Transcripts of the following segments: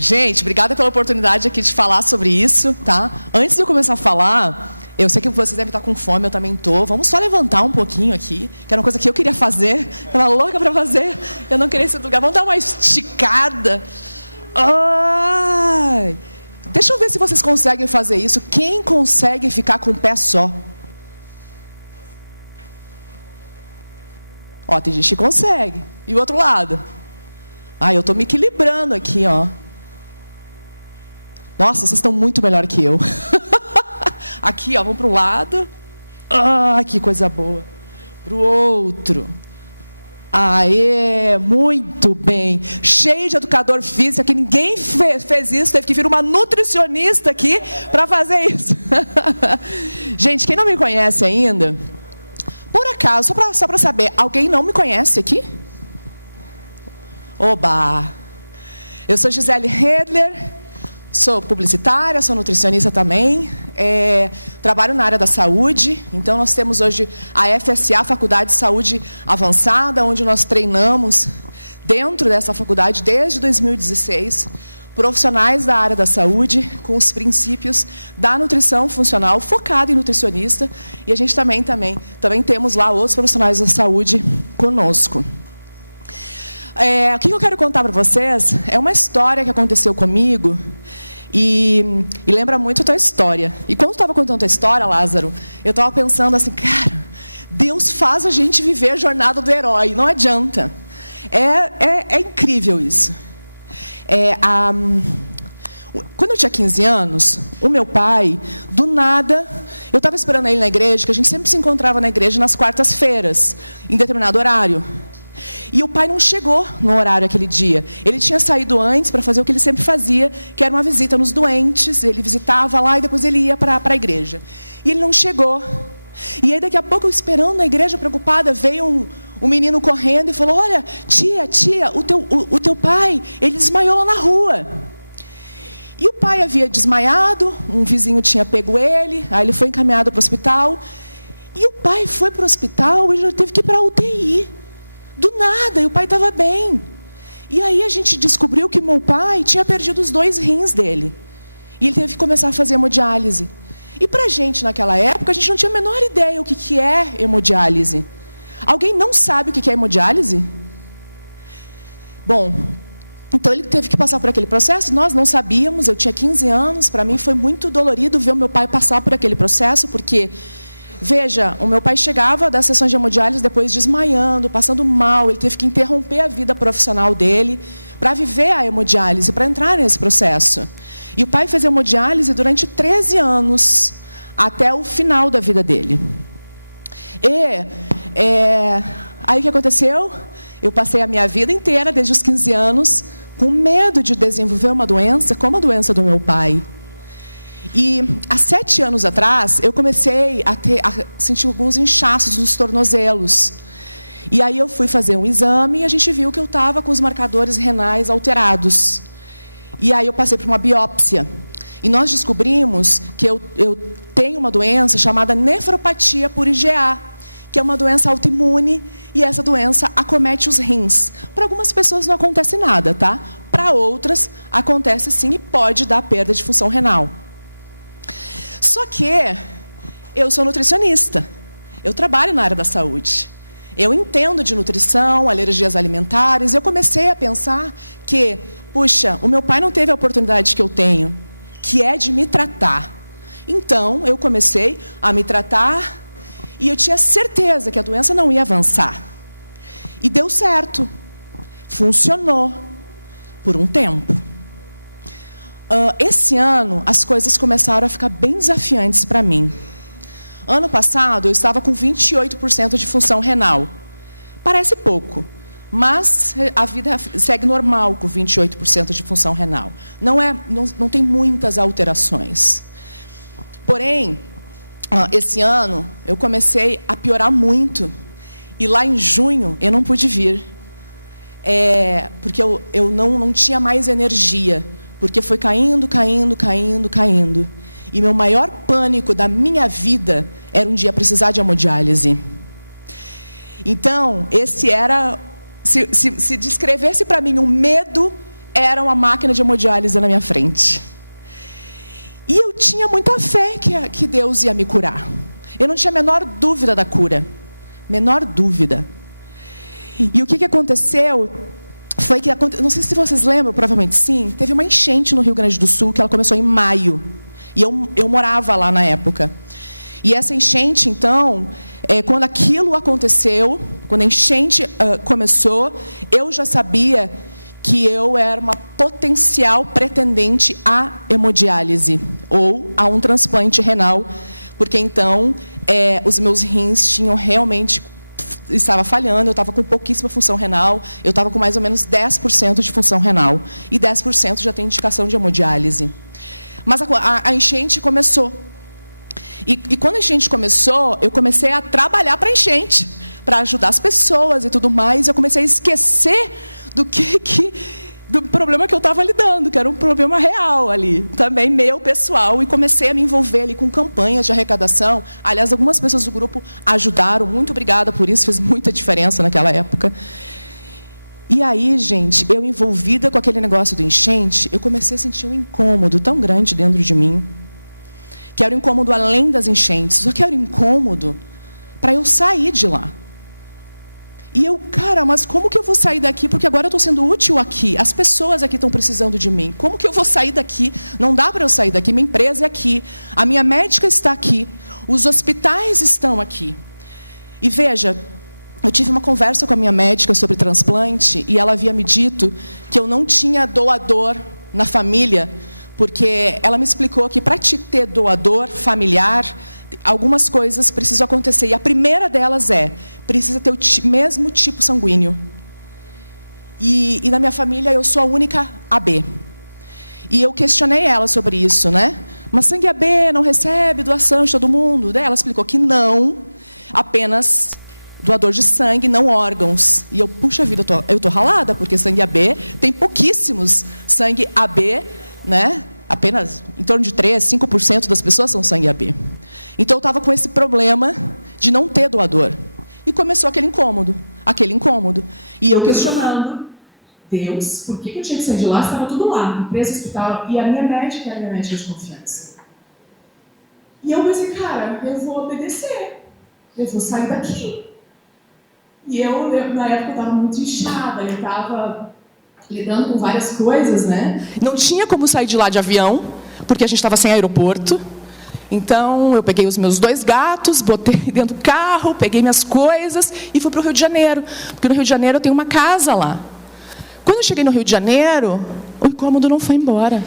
Gente, obrigada pela oportunidade aqui de falar sobre isso, tá? Antes de eu começar a falar, eu sei que vocês devem estar com fome, eu também estou. Vamos só levantar um pouquinho aqui, que era uma coisa que eu queria fazer. Estava louca para fazer, eu não queria esse lugar. Vamos dar uma esticada. Ai! Deixa eu ver se vocês conseguem fazer isso. Quem consegue ficar com um pé só? Ó, tem gente que consegue. E o outro lado? Ah, eu estou me equilibrando aqui, ó. Nossa, vocês estão muito melhor que eu. Aqui, ó, vamos para o lado. Ah, que coisa boa. Para o outro. Aê, muito bem. Cheio de educador físico, que ninguém fez isso. Teve que vir uma nutricionista aqui para fazer isso. Gente, quem não me conhece ainda, por acaso, só para saber, alguém não me conhece aqui? Oba! Eu sou Gisele Redler. Sou publicitária, sou nutricionista também, trabalho na área da saúde. Então, nós temos hoje a FSA, Faculdade de Saúde Avançada, onde nós treinamos, dentro dessa faculdade, desde 2016, profissionais da área da saúde, com os princípios da nutrição funcional, focado em nutricionista. E a gente também temos lá outros profissionais da saúde conosco. O que eu quero contar para vocês é uma história que aconteceu comigo e lembra muito a tua história. E quando eu estava contando a tua história, Lázaro, eu estava pensando assim, cara, Deus faz a gente viver a jornada do herói, não adianta. É incrível isso. Quando eu tinha 15 anos, o meu pai, do nada, eu estava esperando ele na igreja, que a gente sempre se encontrava na igreja nas quartas-feiras, em determinado horário. E o pai não chegou no horário aquele dia. Ele tinha saído antes para fazer o que ele sempre fazia, que era uma visita nos doentes. Ele visitava lá e depois ele ia para a igreja. E ele não chegou. E aí, daqui a pouco, eu esperando na igreja, preocupada, veio um menino correndo e falou, olha, tia, o teu pai, ele desmaiou lá na rua. E o pai havia desmaiado, um vizinho tinha pego ele, aí ele foi encaminhado para o hospital. E o pai foi para o hospital e já teve que ir para a UTI. Do nada, e o pai estava bem. E aí a gente descobriu que meu pai tinha perdido os 2 rins dele. E ele teve que começar a fazer hemodiálise. E para a gente, naquela época, a gente não tinha a menor ideia o que é hemodiálise. Alguém não sabe o que é hemodiálise? Bom, então ele teve que passar por aquele processo, nós não sabíamos, eu tinha 15 anos, para mim foi muito dolorido ver o meu pai passar por aquele processo, porque... Veja, o meu pai chegava das sessões de hemodiálise depois desmaiando, passando mal. Ele teve que interromper a vida profissional dele para viver a hemodiálise, para entrar nesse processo. E o pai fez hemodiálise durante 13 anos, até o final da vida dele. Aí o que aconteceu? Eu passei a minha vida inteira, desde os 15 anos, com medo de desenvolver uma doença como a doença do meu pai. E há 7 anos atrás, eu comecei a sentir alguns inchaços nos tornozelos. E aí eu fui fazer um exame e a gente viu que eu estava com os marcadores renais alterados. E aí eu passei por uma biópsia. E nós descobrimos que eu tenho uma doença chamada nefropatia por IgA, que é uma doença autoimune, e essa doença acomete os rins. Para algumas pessoas não acontece nada, tá? Para outras, acontece sim e pode dar perda de função renal. Só que eu sou nutricionista, eu trabalho na área da saúde, eu entendo de nutrição, alergias alimentares, eu comecei a pensar que, puxa, o meu pai não teve a oportunidade que eu tenho, que é de me tratar. Então, eu comecei a me tratar e eu tinha certeza que a doença não ia avançar. E deu certo, funcionou por um tempo. Esse ano, as coisas começaram a ficar bem desafiantes para mim. Ano passado, eu estava com 28% de função renal. Parece pouco, mas a vida segue normal com 28% de função renal. Não tem muitas alterações. Porém, esse ano, eu comecei a piorar muito. E lá em junho, eu não pude vir. Porque eu não tinha mais energia. Porque foi caindo. E meu maior pânico da minha vida era um dia precisar de hemodiálise. Então, esse era... Se descrevesse para mim um medo, era uma máquina de hemodiálise na minha frente. E eu tinha muita fé que Deus ia me curar. Eu não tinha a menor dúvida da cura. Menor dúvida. E o que aconteceu foi que, não sei se vocês lembram, provavelmente sim, teve uma enchente no Rio Grande do Sul, que ela começou em maio. E eu morava lá na época. E essa enchente, então, quando aquilo aconteceu, quando a enchente começou, eu já sabia que eu era uma potencial pretendente à hemodiálise, ou a um transplante renal, porque então os meus rins tinham realmente... estava falhando, eu estava com pouquíssima função renal, eu estava com mais ou menos 10% de função renal, e 10% já tem indicação de hemodiálise. Mas a enchente começou. E quando a enchente começou, eu comecei a trabalhar para a enchente, para ajudar as pessoas e tudo mais. Eu comecei a esquecer do problema que eu estava lidando, que era um problema real ali, também meu, pessoal, e comecei a me envolver ali com campanhas de arrecadação. Aliás, algumas pessoas do grupo ajudaram, muito obrigada por isso, fez muita diferença naquela época. E aí, gente, eu envolvida com aquele negócio do enchente, eu comecei a sentir um incômodo tão grande dentro de mim, que era um incômodo além das enchentes, só que era um incômodo para eu sair de lá. E eu, cara, mas como que eu vou sair daqui? Porque agora eu estou sendo útil aqui, as pessoas aqui estão precisando de mim. Como que eu vou sair daqui? Não dá para eu sair daqui, minha empresa é aqui, a minha médica está aqui, os hospitais estão aqui. E veja, eu tive uma conversa com a minha médica sobre transplante, e ela havia me dito que eu não tinha doador na família, porque ela me explicou que para te ter doador familiar, algumas coisas precisam acontecer. E a primeira delas precisa ter o mesmo tipo sanguíneo. E na minha família eu sou a única AB. E eu questionei ela sobre isso, né? Mas sangue AB não recebe doação de todo mundo? Daí ela explicou que não, apenas doador de sangue, não órgãos. E eu, puxa vida, eu tô ralada, porque sangue AB tem pouquíssimos. Sangue AB, né? Apenas em torno de 3%, 5% das pessoas são sangue AB. Então eu estava com esse problema de não ter doador. E começou aquele incômodo. E eu questionando, Deus, por que eu tinha que sair de lá? Estava tudo lá, empresa, hospital, e a minha médica era minha médica de confiança. E eu pensei, cara, eu vou obedecer, eu vou sair daqui. E eu na época, eu estava muito inchada, eu estava lidando com várias coisas, né? Não tinha como sair de lá de avião, porque a gente estava sem aeroporto. Então, eu peguei os meus 2 gatos, botei dentro do carro, peguei minhas coisas e fui para o Rio de Janeiro. Porque no Rio de Janeiro eu tenho uma casa lá. Quando eu cheguei no Rio de Janeiro, o incômodo não foi embora.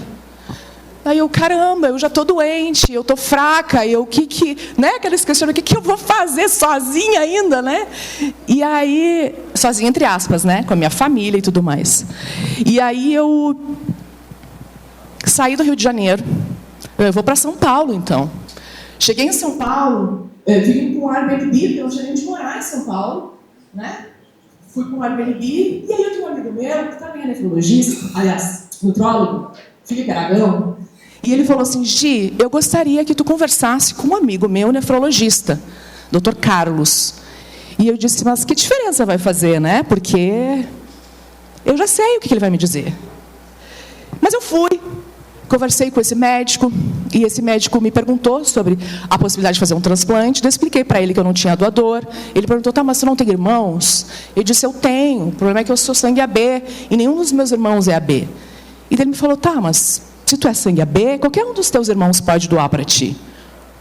Aí eu, caramba, eu já estou doente, eu estou fraca, né? Aqueles questionam, o que eu vou fazer sozinha ainda, né? E aí, sozinha entre aspas, né? Com a minha família e tudo mais. E aí eu saí do Rio de Janeiro, eu vou para São Paulo, então. Cheguei em São Paulo, vim com um Airbnb, porque eu não tinha nem de morar em São Paulo, né? Fui com um Airbnb, e aí eu tenho um amigo meu, que também é nefrologista, aliás, nutrólogo, Felipe Aragão. E ele falou assim, Gi, eu gostaria que tu conversasse com um amigo meu, nefrologista, Dr. Carlos. E eu disse, mas que diferença vai fazer, né? Porque eu já sei o que ele vai me dizer. Mas eu fui, conversei com esse médico, e esse médico me perguntou sobre a possibilidade de fazer um transplante. Eu expliquei para ele que eu não tinha doador. Ele perguntou, tá, mas você não tem irmãos? Eu disse, eu tenho. O problema é que eu sou sangue AB, e nenhum dos meus irmãos é AB. E ele me falou, tá, mas se tu é sangue AB, qualquer um dos teus irmãos pode doar para ti.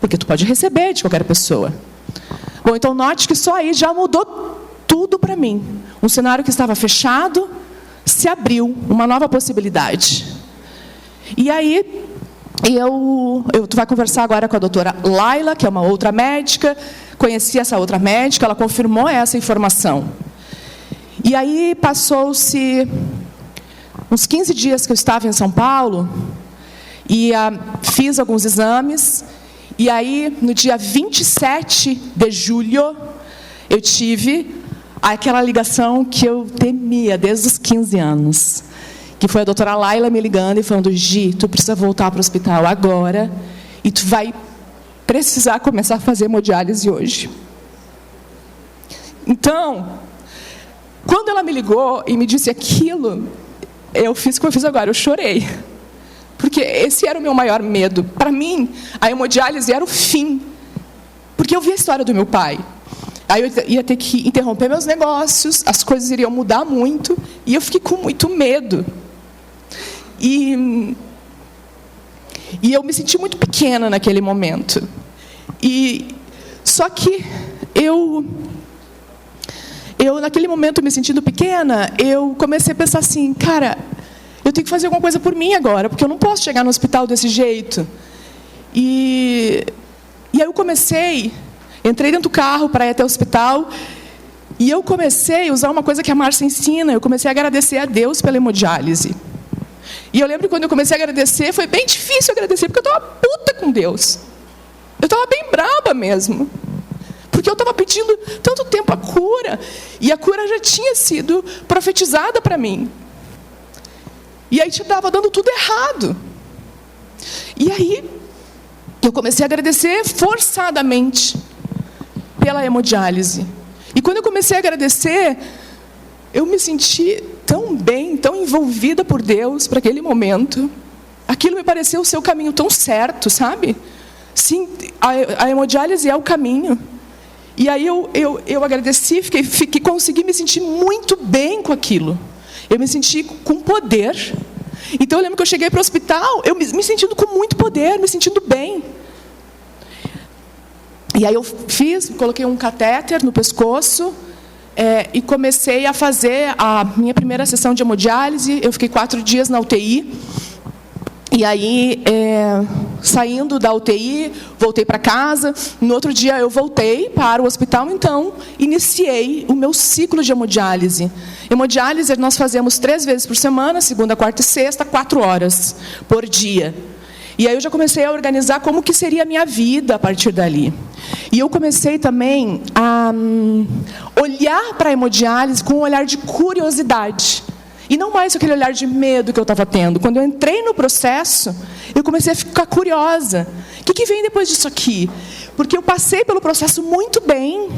Porque tu pode receber de qualquer pessoa. Bom, então note que só aí já mudou tudo para mim. Um cenário que estava fechado, se abriu uma nova possibilidade. E aí, tu vai conversar agora com a doutora Laila, que é uma outra médica. Conheci essa outra médica, ela confirmou essa informação. E aí, passou-se uns 15 dias que eu estava em São Paulo, e fiz alguns exames, e aí, no dia 27 de julho, eu tive aquela ligação que eu temia desde os 15 anos. Que foi a doutora Laila me ligando e falando, Gi, tu precisa voltar para o hospital agora e tu vai precisar começar a fazer hemodiálise hoje. Então, quando ela me ligou e me disse aquilo, eu fiz como eu fiz agora, eu chorei. Porque esse era o meu maior medo. Para mim, a hemodiálise era o fim. Porque eu vi a história do meu pai. Aí eu ia ter que interromper meus negócios, as coisas iriam mudar muito, e eu fiquei com muito medo. E eu me senti muito pequena naquele momento. Só que eu naquele momento, me sentindo pequena, eu comecei a pensar assim, cara, eu tenho que fazer alguma coisa por mim agora, porque eu não posso chegar no hospital desse jeito. E aí eu entrei dentro do carro para ir até o hospital, e eu comecei a usar uma coisa que a Márcia ensina, eu comecei a agradecer a Deus pela hemodiálise. E eu lembro que quando eu comecei a agradecer, foi bem difícil agradecer, porque eu estava puta com Deus. Eu estava bem braba mesmo. Porque eu estava pedindo tanto tempo a cura, e a cura já tinha sido profetizada para mim. E aí estava dando tudo errado. E aí, eu comecei a agradecer forçadamente pela hemodiálise. E quando eu comecei a agradecer, eu me senti tão bem, tão envolvida por Deus para aquele momento. Aquilo me pareceu ser o caminho tão certo, sabe? Sim, a hemodiálise é o caminho. E aí eu agradeci, consegui me sentir muito bem com aquilo. Eu me senti com poder. Então eu lembro que eu cheguei para o hospital, eu me sentindo com muito poder, me sentindo bem. E aí eu coloquei um catéter no pescoço, e comecei a fazer a minha primeira sessão de hemodiálise. Eu fiquei 4 dias na UTI. E aí, saindo da UTI, voltei para casa. No outro dia eu voltei para o hospital, então iniciei o meu ciclo de hemodiálise. Hemodiálise nós fazemos 3 vezes por semana, segunda, quarta e sexta, 4 horas por dia. E aí eu já comecei a organizar como que seria a minha vida a partir dali. E eu comecei também a olhar para a hemodiálise com um olhar de curiosidade. E não mais aquele olhar de medo que eu estava tendo. Quando eu entrei no processo, eu comecei a ficar curiosa. O que vem depois disso aqui? Porque eu passei pelo processo muito bem.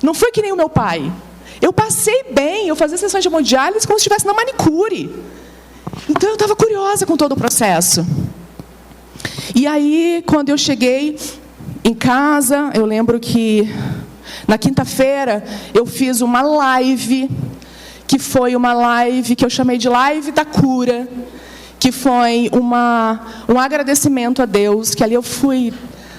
Não foi que nem o meu pai. Eu passei bem, eu fazia sessões de hemodiálise como se estivesse na manicure. Então eu estava curiosa com todo o processo. E aí, quando eu cheguei em casa, eu lembro que na quinta-feira eu fiz uma live, que foi uma live que eu chamei de Live da Cura, que foi um agradecimento a Deus, que ali eu fui...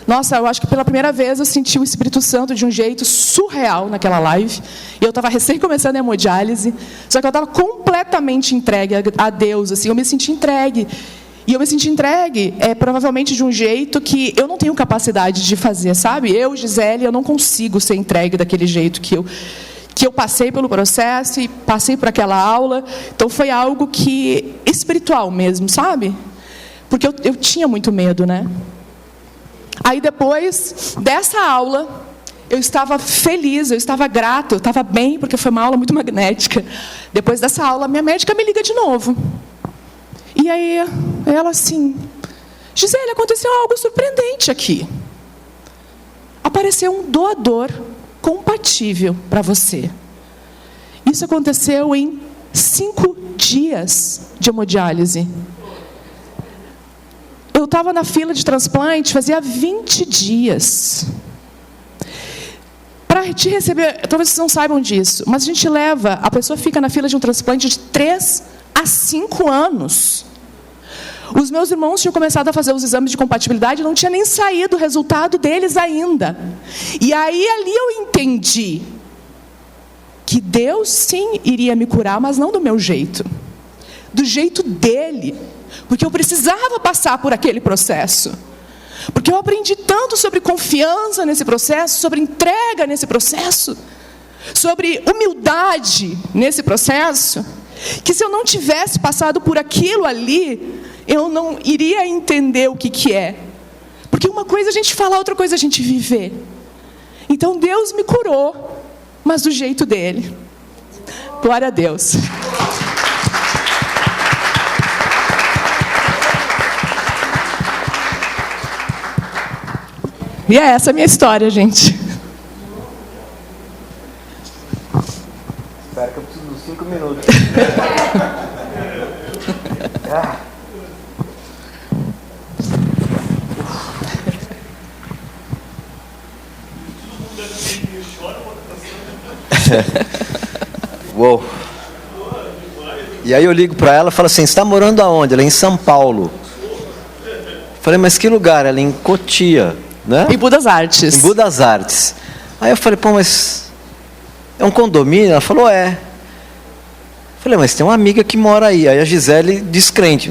Nossa, eu acho que pela primeira vez eu senti o Espírito Santo de um jeito surreal naquela live. E eu estava recém começando a hemodiálise, só que eu estava completamente entregue a Deus, assim, eu me senti entregue. E eu me senti entregue, provavelmente de um jeito que eu não tenho capacidade de fazer, sabe? Eu, Gisele, eu não consigo ser entregue daquele jeito que eu passei pelo processo e passei por aquela aula. Então foi algo que espiritual mesmo, sabe? Porque eu tinha muito medo, né? Aí depois dessa aula, eu estava feliz, eu estava grata, eu estava bem, porque foi uma aula muito magnética. Depois dessa aula, minha médica me liga de novo. E aí, ela assim, Gisele, aconteceu algo surpreendente aqui. Apareceu um doador compatível para você. Isso aconteceu em 5 dias de hemodiálise. Eu estava na fila de transplante, fazia 20 dias. Para te receber, talvez vocês não saibam disso, mas a pessoa fica na fila de um transplante de 3 a 5 anos. Os meus irmãos tinham começado a fazer os exames de compatibilidade, não tinha nem saído o resultado deles ainda. E aí ali eu entendi que Deus sim iria me curar, mas não do meu jeito. Do jeito dele. Porque eu precisava passar por aquele processo. Porque eu aprendi tanto sobre confiança nesse processo, sobre entrega nesse processo, sobre humildade nesse processo, que se eu não tivesse passado por aquilo ali, eu não iria entender o que é. Porque uma coisa é a gente falar, outra coisa é a gente viver. Então Deus me curou, mas do jeito dele. Glória a Deus. E é essa a minha história, gente. Espera que eu preciso dos 5 minutos. Uou. E aí eu ligo para ela e falo assim, você está morando aonde? Ela é em São Paulo. Falei, mas que lugar? Ela é em Cotia, né? Em Budas Artes. Em Budas Artes. Aí eu falei, pô, mas é um condomínio? Ela falou, é. Falei, mas tem uma amiga que mora aí. Aí a Gisele descrente.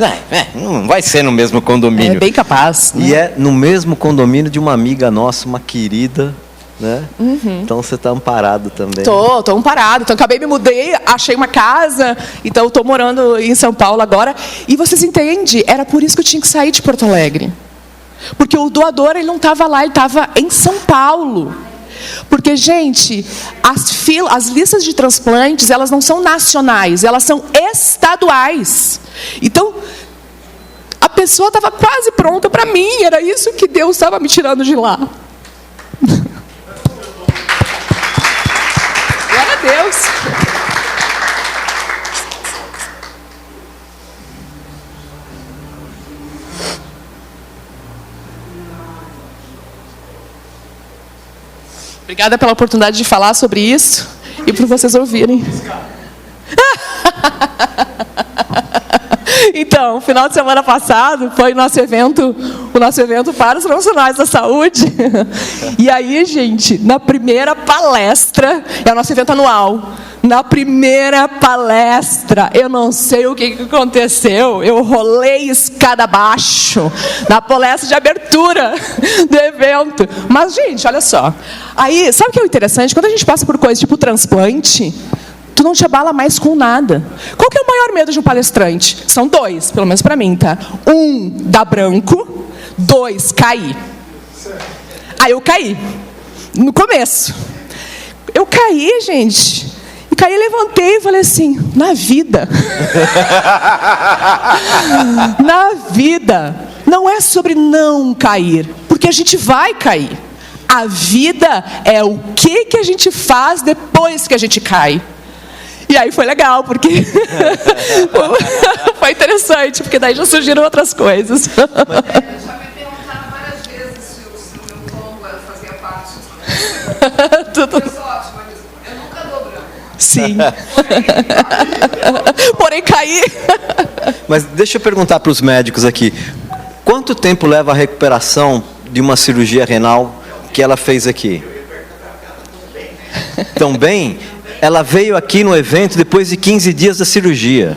Não vai ser no mesmo condomínio. É bem capaz. Né? E é no mesmo condomínio de uma amiga nossa, uma querida, né? Uhum. Então você está amparado também. Tô amparado. Então acabei, me mudei, achei uma casa. Então estou morando em São Paulo agora. E vocês entendem? Era por isso que eu tinha que sair de Porto Alegre. Porque o doador, ele não estava lá, ele estava em São Paulo. Porque, gente, as listas de transplantes, elas não são nacionais, elas são estaduais. Então, a pessoa estava quase pronta para mim, era isso que Deus estava me tirando de lá. Glória a Deus. Obrigada pela oportunidade de falar sobre isso e por vocês ouvirem. Então, final de semana passado foi o nosso evento para os profissionais da saúde. E aí, gente, na primeira palestra, é o nosso evento anual. Na primeira palestra, eu não sei o que aconteceu, eu rolei escada abaixo, na palestra de abertura do evento. Mas, gente, olha só. Aí, sabe o que é interessante? Quando a gente passa por coisas tipo transplante, tu não te abala mais com nada. Qual que é o maior medo de um palestrante? São dois, pelo menos para mim, tá? 1, dar branco. 2, cair. Aí eu caí. No começo. Eu caí, gente. E caí, levantei e falei assim, na vida. Na vida. Não é sobre não cair. Porque a gente vai cair. A vida é o que a gente faz depois que a gente cai. E aí foi legal, porque foi interessante, porque daí já surgiram outras coisas. Já me perguntaram várias vezes se o meu tombo fazia parte. Tudo. Foi ótimo, mas eu nunca dou branco. Sim. Porém, cair. Mas deixa eu perguntar para os médicos aqui. Quanto tempo leva a recuperação de uma cirurgia renal que ela fez aqui? Tão bem? Ela veio aqui no evento depois de 15 dias da cirurgia.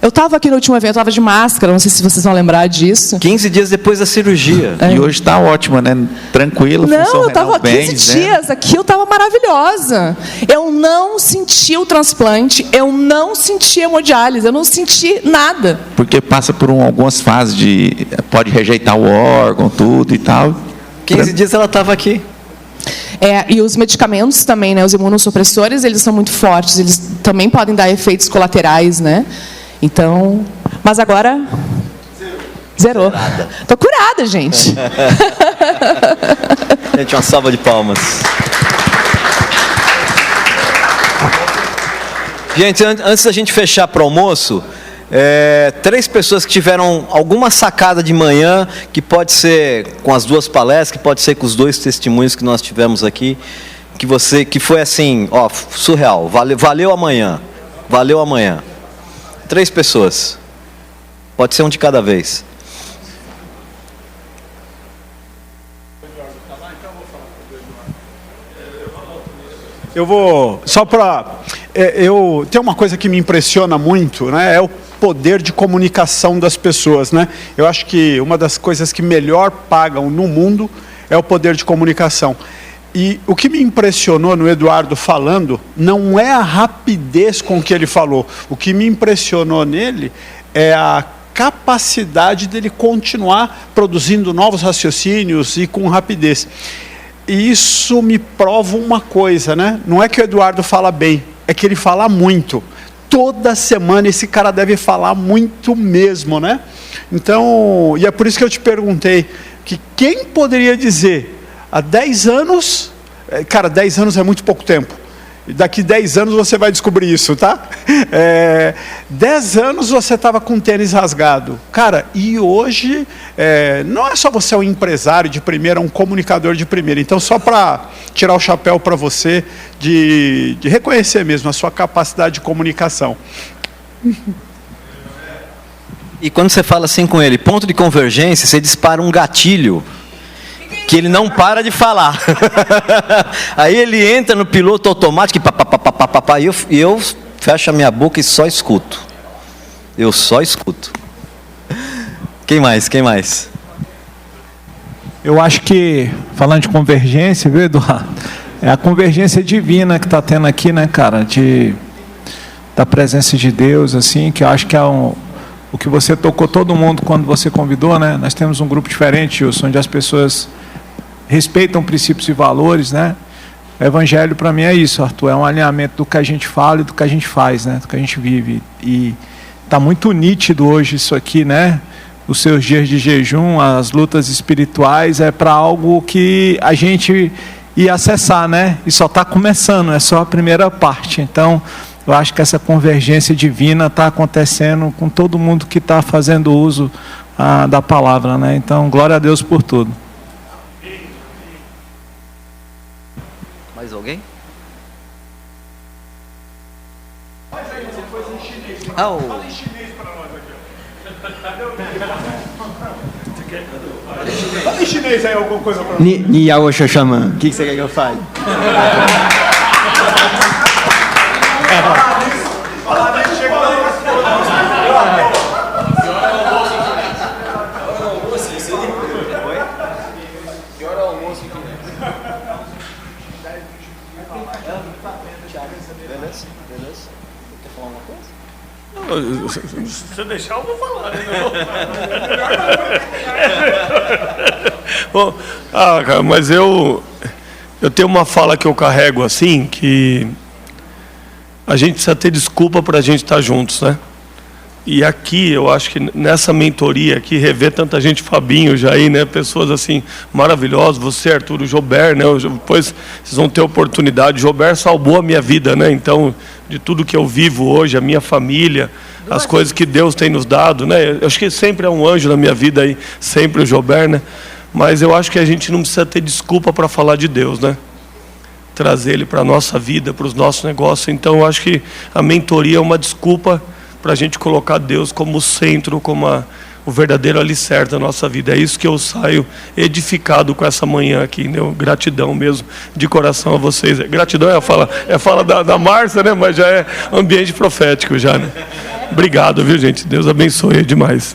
Eu estava aqui no último evento, eu estava de máscara, não sei se vocês vão lembrar disso. 15 dias depois da cirurgia. E hoje está ótima, né? Tranquila, Não, função eu estava renal 15 bem, dias aqui, eu estava maravilhosa. Eu não senti o transplante, eu não senti hemodiálise, eu não senti nada. Porque passa por algumas fases de... Pode rejeitar o órgão, tudo e tal. 15 dias ela estava aqui. E os medicamentos também, né? Os imunossupressores, eles são muito fortes, eles também podem dar efeitos colaterais, né? Então, mas agora... Zerou. Tô curada, gente. Gente, uma salva de palmas. Gente, antes da gente fechar para o almoço, 3 pessoas que tiveram alguma sacada de manhã, que pode ser com as 2 palestras, que pode ser com os 2 testemunhos que nós tivemos aqui, que foi assim, ó, surreal, valeu amanhã, valeu amanhã. 3 pessoas, pode ser um de cada vez. Eu vou, só para... tem uma coisa que me impressiona muito, né? É o poder de comunicação das pessoas, né? Eu acho que uma das coisas que melhor pagam no mundo é o poder de comunicação. E o que me impressionou no Eduardo falando, não é a rapidez com que ele falou. O que me impressionou nele é a capacidade dele continuar produzindo novos raciocínios e com rapidez. E isso me prova uma coisa, né? Não é que o Eduardo fala bem, é que ele fala muito. Toda semana esse cara deve falar muito mesmo, né? Então, e é por isso que eu te perguntei, que quem poderia dizer, há 10 anos, cara, 10 anos é muito pouco tempo, Daqui 10 anos você vai descobrir isso, tá? 10 anos você estava com tênis rasgado. Cara, e hoje não é só você um empresário de primeira, um comunicador de primeira. Então, só para tirar o chapéu para você, de reconhecer mesmo a sua capacidade de comunicação. E quando você fala assim com ele, ponto de convergência, você dispara um gatilho que ele não para de falar. Aí ele entra no piloto automático e eu fecho a minha boca e só escuto. Eu só escuto. Quem mais? Eu acho que, falando de convergência, viu, Eduardo? É a convergência divina que está tendo aqui, né, cara? Da presença de Deus, assim, que eu acho que é o que você tocou todo mundo quando você convidou, né? Nós temos um grupo diferente, Gilson, onde as pessoas respeitam princípios e valores, né? O evangelho para mim é isso, Arthur, é um alinhamento do que a gente fala e do que a gente faz, né? Do que a gente vive. E está muito nítido hoje isso aqui, né? Os seus dias de jejum, as lutas espirituais, é para algo que a gente ia acessar, né? E só está começando, é só a primeira parte. Então, eu acho que essa convergência divina está acontecendo com todo mundo que está fazendo uso da palavra, né? Então, glória a Deus por tudo. Mais alguém? Fala em chinês para nós aqui. Fala em chinês aí alguma coisa para nós. Ni Yao Xaxamã, o que você quer que eu fale? Se você deixar, eu vou falar, né? Bom, cara, mas eu tenho uma fala que eu carrego assim, que a gente precisa ter desculpa para a gente estar juntos, né? E aqui, eu acho que nessa mentoria aqui, rever tanta gente, Fabinho, Jair, né? Pessoas assim, maravilhosas, você, Arthur, o Jober, né? Depois vocês vão ter oportunidade. O Jober salvou a minha vida, né? Então, de tudo que eu vivo hoje, a minha família, as coisas que Deus tem nos dado, né? Eu acho que sempre é um anjo na minha vida aí, sempre o Jober, né? Mas eu acho que a gente não precisa ter desculpa para falar de Deus, né? Trazer Ele para a nossa vida, para os nossos negócios. Então, eu acho que a mentoria é uma desculpa para a gente colocar Deus como centro, como o verdadeiro alicerce da nossa vida. É isso que eu saio edificado com essa manhã aqui, né? Gratidão mesmo, de coração a vocês. Gratidão é a fala da Márcia, né? Mas já é ambiente profético já, né? Obrigado, viu, gente? Deus abençoe demais.